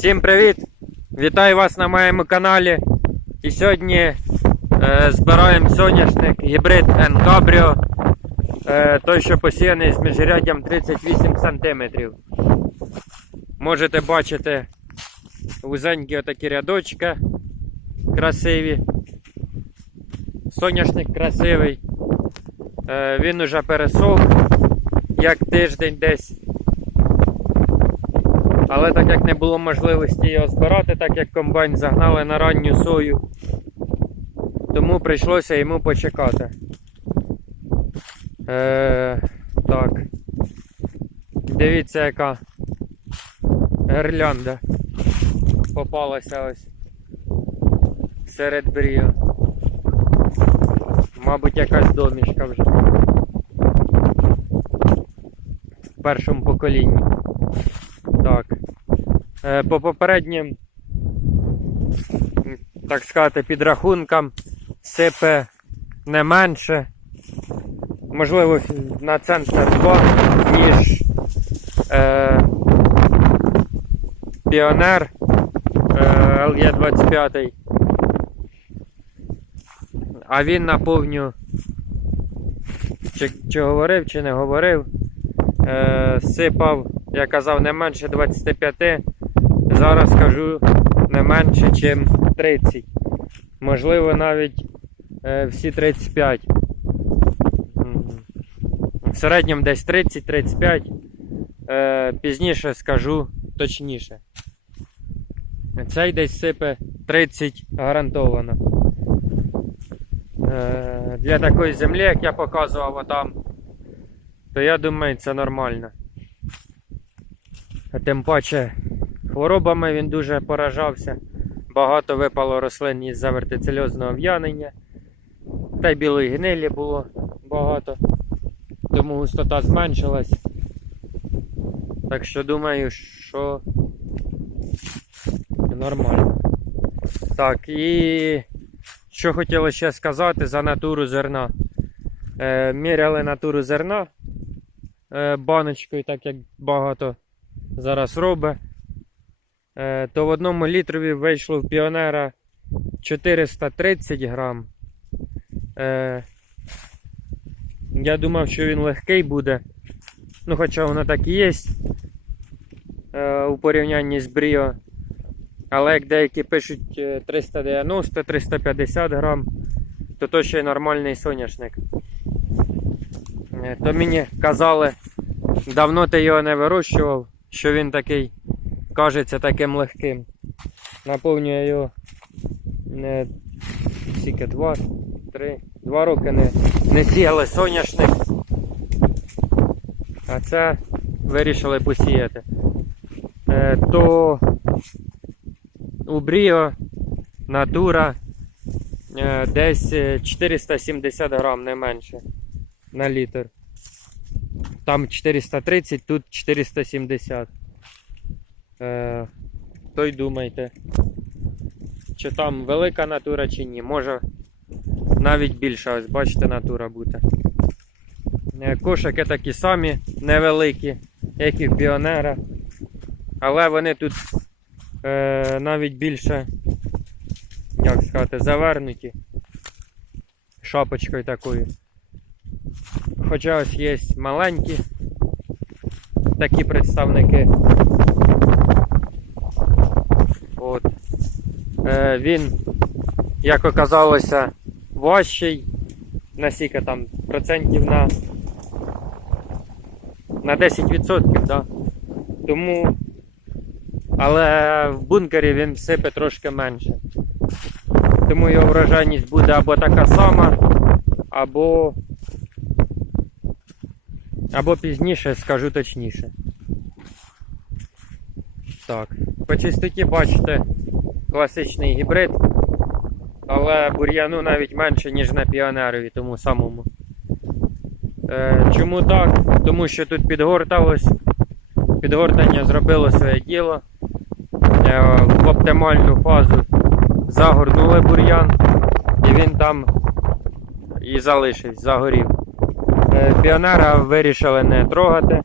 Всім привіт! Вітаю вас на моєму каналі. І сьогодні е, збираємо соняшник гібрид N-Cabrio. Е, той, що посіяний з міжряддям 38 см. Можете бачити вузенькі отакі рядочки красиві. Соняшник красивий. Е, він уже пересох як тиждень десь. Але так як не було можливості його збирати, так як комбайн загнали на ранню сою, тому прийшлося йому почекати. Е, так. Дивіться, яка гирлянда попалася ось серед брію. Мабуть, якась домішка вже. В першому поколінні. Так. Е, По попереднім, так сказати, підрахункам сипе не менше. Можливо, на центр 2, ніж е, Піонер е, LE25. А він наповню. Чи, чи говорив, чи не говорив. Е, сипав, я казав, не менше 25. Зараз кажу не менше, ніж 30. Можливо, навіть е, всі 35. В середньому десь 30-35. Е, пізніше скажу точніше. Цей десь сипе 30 гарантовано. Е, для такої землі, як я показував отам, то я думаю, це нормально. А Тим паче хворобами він дуже поражався. Багато випало рослин із-за вертицельозного в'янення. Та й білої гнилі було багато. Тому густота зменшилась. Так що думаю, що нормально. Так, і що хотілося ще сказати за натуру зерна. Е, міряли натуру зерна е, баночкою, так як багато зараз робить. Е, то в одному літрові вийшло в піонера 430 грам. Е, я думав, що він легкий буде. Ну, хоча воно так і є е, у порівнянні з Бріо. Але як деякі пишуть е, 390-350 грам, то то ще й нормальний соняшник. То мені казали, давно ти його не вирощував, що він такий кажеться таким легким. Наповнює його не скільки, два, три, два роки не, не сіяли соняшник. А це вирішили посіяти. Е, то у Бріо натура е, десь е, 470 грам, не менше на літр. Там 430, тут 470. Е, то й думайте, чи там велика натура, чи ні. Може навіть більша, ось бачите, натура буде. Е, Кошики такі самі невеликі, як і в піонера. Але вони тут е, навіть більше, як сказати, завернуті шапочкою такою. Хоча ось є маленькі такі представники. От. Е, він, як оказалося, важчий. На скільки там процентів на, на 10%, да? Тому. Але в бункері він сипе трошки менше. Тому його врожайність буде або така сама, або або пізніше, скажу точніше. Так. По чистоті бачите класичний гібрид, але бур'яну навіть менше, ніж на піонерові, тому самому. Е, чому так? Тому що тут підгорталось, підгортання зробило своє діло. Е, в оптимальну фазу загорнули бур'ян, і він там і залишився, загорів. Е, Піонера вирішили не трогати.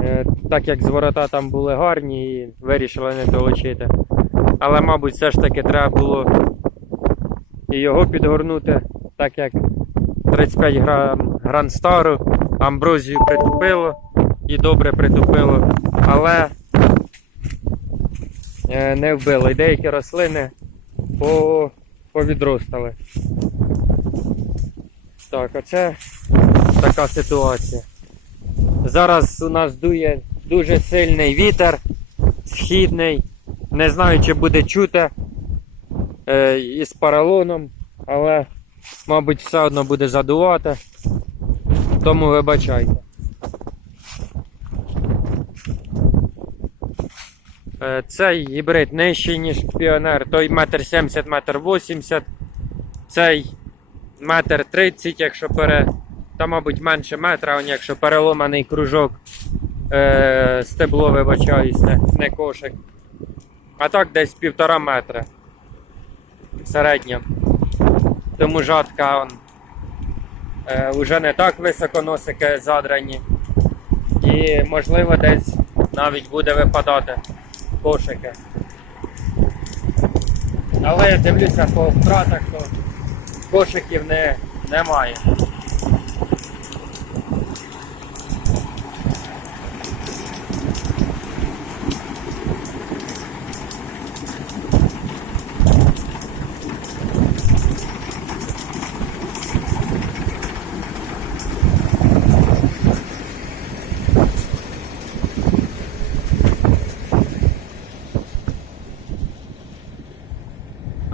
Е, Так як зворота там були гарні і вирішили не толочити. Але, мабуть, все ж таки треба було і його підгорнути, так як 35 грам гранстару, амброзію притупило і добре притупило, але е, не вбило. І деякі рослини по, повідростали. Так, оце така ситуація. Зараз у нас дує дуже сильний вітер, східний. Не знаю, чи буде чути е, із паралоном, але, мабуть, все одно буде задувати. Тому вибачайте. Е, Цей гібрид нижчий, ніж піонер, той метр сімдесят, метр вісімдесят. Цей метр тридцять, якщо пере. Та, мабуть, менше метра, якщо переломаний кружок е, стебло, вибачаюсь, не кошик. А так десь півтора метра. В середньому. Тому жатка он, е, вже не так високо носики задрані. І можливо десь навіть буде випадати кошики. Але я дивлюся по втратах, то кошиків не, немає.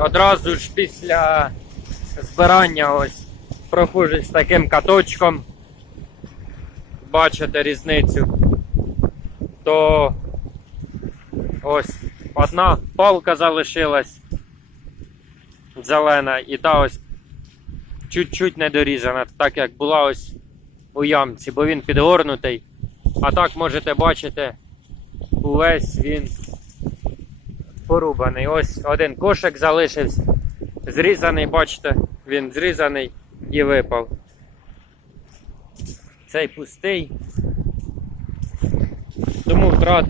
Одразу ж після збирання ось проходжу з таким каточком. Бачите різницю. То ось одна палка залишилась зелена і та ось чуть-чуть не так як була ось у ямці, бо він підгорнутий. А так можете бачити, увесь він порубаний. Ось один кошик залишився. Зрізаний, бачите, він зрізаний і випав. Цей пустий. Тому втрат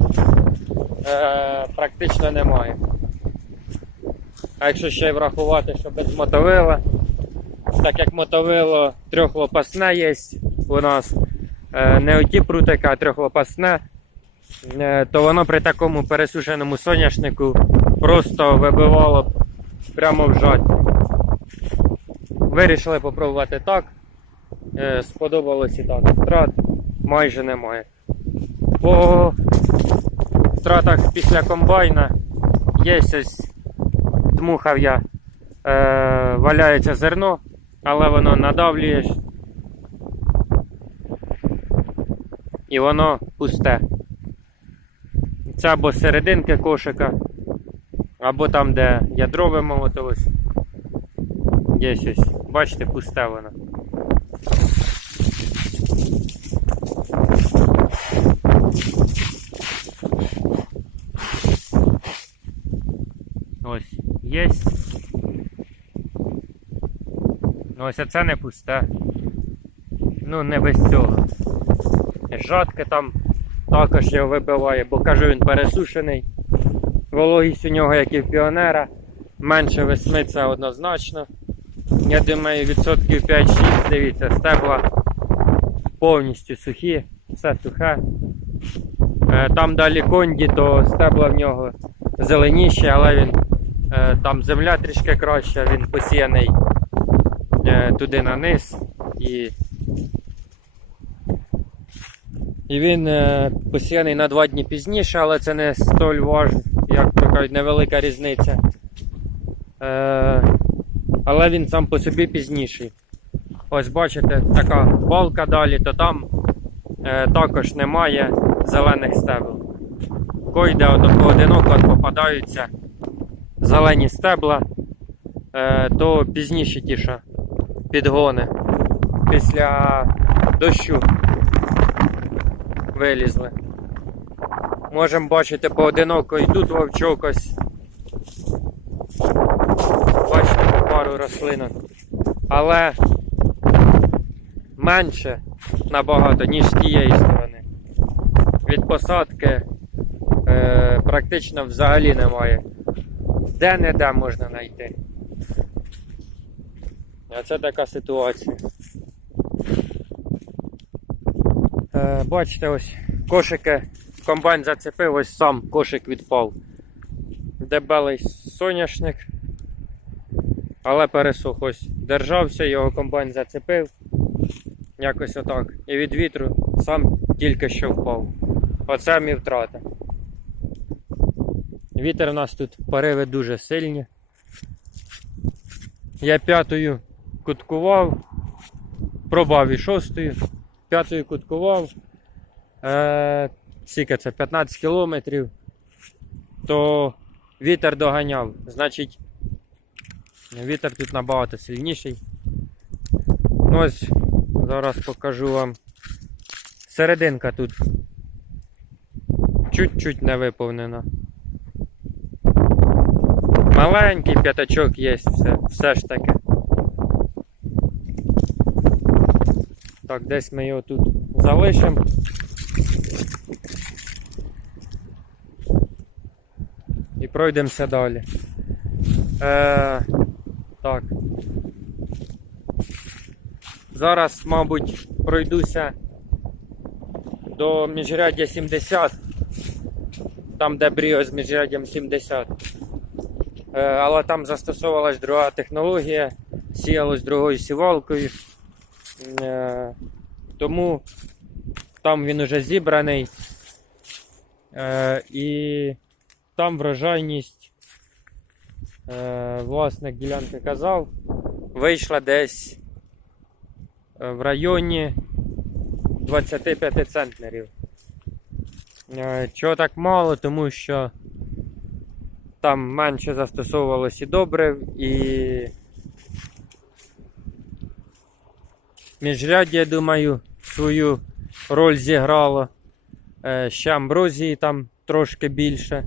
е, практично немає. А якщо ще й врахувати, що без мотовила, так як мотовило трьохлопасне є у нас, е, не оті прутики, а трьохлопасне, е, то воно при такому пересушеному соняшнику просто вибивало прямо в жатку. Вирішили попробувати так. Е, Сподобалось і так. Втрат майже немає. По втратах після комбайна є ось дмухав я, е, валяється зерно, але воно надавлюєш і воно пусте. Це або серединки кошика, або там, де ядро вимолотилось. Є ось, бачите, пусте воно. Ось, є. Ось оце не пусте. Ну, не без цього. Жатки там також його вибиває, бо кажу, він пересушений. Вологість у нього, як і в піонера. Менше весни це однозначно. Я думаю, відсотків 5-6, дивіться, стебла повністю сухі, все сухе. Е, Там далі конді, то стебла в нього зеленіші, але він е, там земля трішки краща, він посіяний е, туди на низ і, і він посіяний на два дні пізніше, але це не столь важливо, як то кажуть, невелика різниця. Е, але він сам по собі пізніший. Ось бачите, така балка далі, то там е, також немає зелених стебел. Койде поодиноко попадаються зелені стебла, е, то пізніше ті, що підгони після дощу вилізли. Можемо бачити поодиноко йдуть вовчок ось. Бачите, пару рослинок. Але менше набагато, ніж з тієї сторони. від посадки е, практично взагалі немає. Де-не-де можна знайти. А це така ситуація. Е, бачите, ось кошики, комбайн зацепив, ось сам кошик відпав. Дебелий соняшник. Але пересох ось держався, його комбайн зацепив. Якось отак. І від вітру сам тільки що впав. Оце мій втрата. Вітер у нас тут пориви дуже сильні. Я п'ятою куткував, пробав і шостою, п'ятою куткував. Е, скільки це 15 кілометрів, то вітер доганяв. Значить, вітер тут набагато сильніший. Ось зараз покажу вам. Серединка тут чуть-чуть не виповнена. Маленький п'ятачок є, все, все ж таки. Так, десь ми його тут залишимо. Пройдемося далі. Е, так. Зараз, мабуть, пройдуся до міжряддя 70, там де бріо з міжряддям 70. Е, але там застосовувалась друга технологія, сіялось другою сівалкою. Е, тому там він уже зібраний. Е, і там врожайність, е, власник ділянки казав, вийшла десь е, в районі 25 центнерів. Е, Чого так мало, тому що там менше застосовувалось і добрив, і міжряддя, я думаю, свою роль зіграло. Е, Ще амброзії там трошки більше,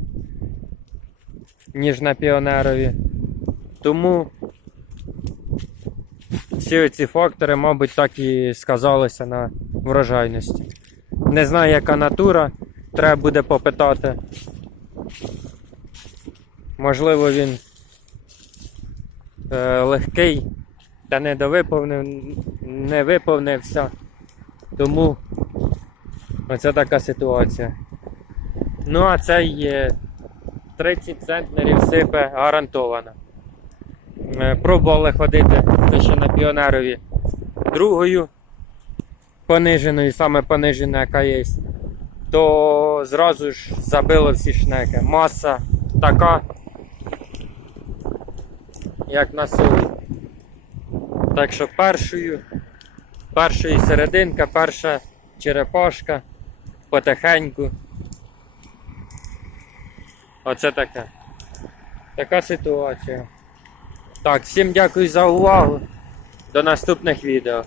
ніж на піонерові. Тому всі ці фактори, мабуть, так і сказалися на врожайності. Не знаю, яка натура, треба буде попитати. Можливо, він е, легкий та не довиповнив, не виповнився. Тому оце така ситуація. Ну, а цей 30 центнерів сипе гарантовано. Е, Пробували ходити це ще на піонерові другою пониженою, саме понижена, яка є, то зразу ж забило всі шнеки. Маса така, як на селі. Так що першою, першої серединка, перша черепашка, потихеньку. Оце таке. Така ситуація. Так, всім дякую за увагу. До наступних відео.